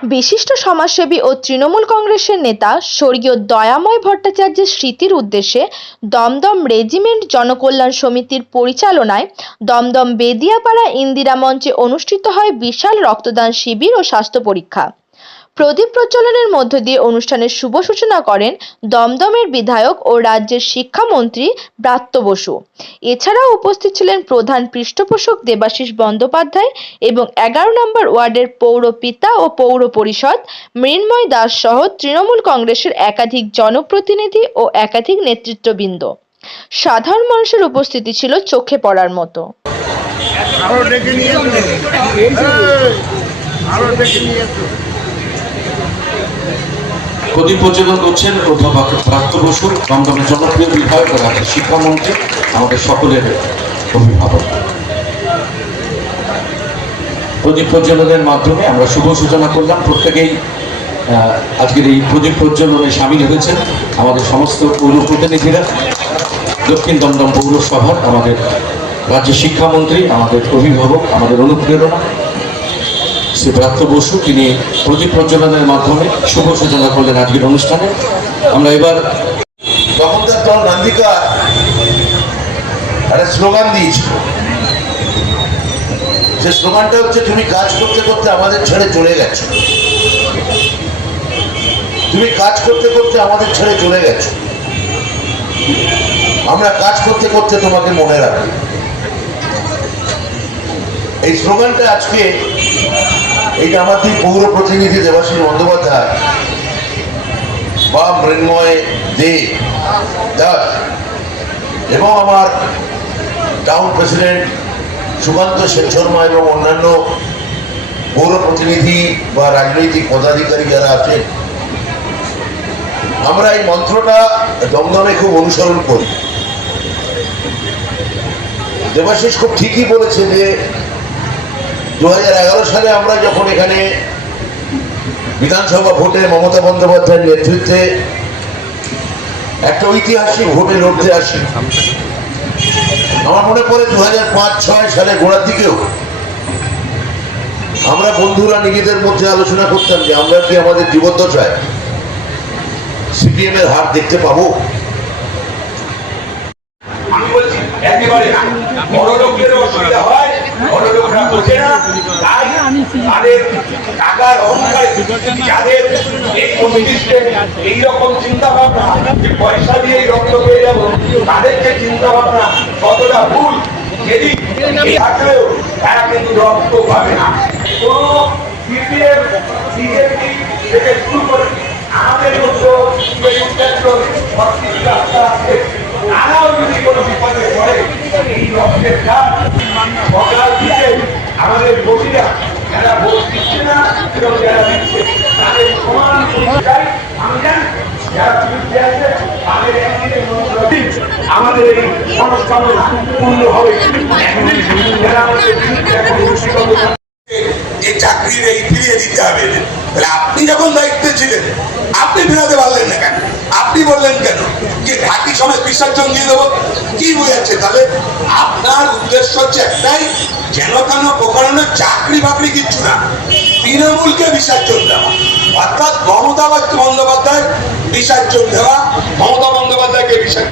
বিশিষ্ট সমাজসেবী ও তৃণমূল কংগ্রেসের নেতা স্বর্গীয় দয়াময় ভট্টাচার্যের স্মৃতির উদ্দেশ্যে দমদম রেজিমেন্ট জনকল্যাণ সমিতির পরিচালনায় দমদম বেদিয়াপাড়া ইন্দিরা মঞ্চে অনুষ্ঠিত হয় বিশাল রক্তদান শিবির ও স্বাস্থ্য পরীক্ষা। প্রদীপ প্রজ্বলনের মধ্য দিয়ে অনুষ্ঠানের শুভ সূচনা করেন দমদমের বিধায়ক ও রাজ্যের শিক্ষামন্ত্রী ব্রাত্য বসু। এছাড়াও উপস্থিত ছিলেন প্রধান পৃষ্ঠপোষক দেবাশিস বন্দ্যোপাধ্যায় এবং 11 নম্বর ওয়ার্ডের পৌর পিতা ও পৌর পরিষদ মৃন্ময় দাস সহ তৃণমূল কংগ্রেসের একাধিক জনপ্রতিনিধি ও একাধিক নেতৃত্ববৃন্দ। সাধারণ মানুষের উপস্থিতি ছিল চোখে পড়ার মতো। প্রদীপ প্রজ্বলন করছেন অধ্যাপক ব্রাত্য বসু, দমদমের জনপ্রিয় বিধায়ক ও রাজ্যের শিক্ষামন্ত্রী, আমাদের সকলের অভিভাবক। প্রদীপ প্রজ্বলনের মাধ্যমে আমরা শুভ সূচনা করলাম। প্রত্যেকেই আজকের এই প্রদীপ প্রজ্বলনে সামিল হয়েছেন আমাদের সমস্ত পৌর প্রতিনিধিরা, দক্ষিণ দমদম পৌরসভার আমাদের রাজ্যের শিক্ষামন্ত্রী, আমাদের অভিভাবক, আমাদের অনুপ্রেরণা শ্রী ব্রাত্য বসু। তিনি প্রদীপ প্রজ্বলনের মাধ্যমে শুভ সূচনা করলেন আজকের অনুষ্ঠানে। আমরা এবার নান্দিকা একটা স্লোগান দিয়েছিল। সে স্লোগানটা হচ্ছে, তুমি কাজ করতে করতে আমাদের ছেড়ে চলে গেছো, তুমি কাজ করতে করতে আমাদের ছেড়ে চলে গেছো, আমরা কাজ করতে করতে তোমাকে মনে রাখি। এই স্লোগানটা আজকে এই যে আমাদের পৌর প্রতিনিধি দেবাশিস বন্দ্যোপাধ্যায় বা মৃন্ময় দাস এবং আমার টাউন প্রেসিডেন্ট সুকান্ত সেন শর্মা এবং অন্যান্য পৌর প্রতিনিধি বা রাজনৈতিক পদাধিকারী যারা আছেন, আমরা এই মন্ত্রটা দমদমে খুব অনুসরণ করি। দেবাশিস খুব ঠিকই বলেছে যে 2011 সালে আমরা যখন এখানে বিধানসভা ভোটে মমতা বন্দ্যোপাধ্যায়ের নেতৃত্বে একটা ঐতিহাসিক ভোটে লড়তে আসি, আমার মনে পড়ে 2005-06 সালে গোড়ার দিকেও আমরা বন্ধুরা নিজেদের মধ্যে আলোচনা করতাম যে আমরা কি আমাদের জীবদ্দশায় সিপিএম এর হার দেখতে পাবো। আমি বলছি একেবারে না, বড় লোকের অসুবিধা হয়, বড় লোকরা বোঝে না, তাই তাদের টাকার অহংকারে যাদের এই মস্তিষ্কে এইরকম চিন্তা ভাবনা যে পয়সা দিয়ে রক্ত পেয়ে যাবো, তাদের যে চিন্তা ভাবনা কতটা ভুল, যেদিক থাকলেও তারা কিন্তু রক্ত পাবে না। কোন সিপিএম বিজেপি থেকে শুরু করে আমাদের মতো তারাও যদি কোনো বিপদে পড়ে, এই রক্তের কাজ সকাল থেকে আমাদের বসিরা যারা ভোট দিচ্ছে না এবং যারা দিচ্ছে তাদের সমান চাই। আমি জানি যারা বিরুদ্ধে আছে তাদের একদিকে আমাদের এই মনস্কামনা পূর্ণ হবে। যারা আমাদের বিরুদ্ধে এই চাকরির এই ফিরিয়ে দিতে হবে, তাহলে আপনি যখন দায়িত্বে ছিলেন আপনি ফেরাতে পারলেন না কেন? আপনি বললেন কেন যে ঢাকি সমেত বিসর্জন দিয়ে দেবো? কি বুঝাচ্ছে? তাহলে আপনার উদ্দেশ্য হচ্ছে একটাই, যেন কেন প্রকারণে চাকরি বাকরি কিচ্ছু না, তৃণমূলকে বিসর্জন দেওয়া, অর্থাৎ মমতা বন্দ্যোপাধ্যায় বিসর্জন দেওয়া, মমতা বন্দ্যোপাধ্যায়কে বিসর্জন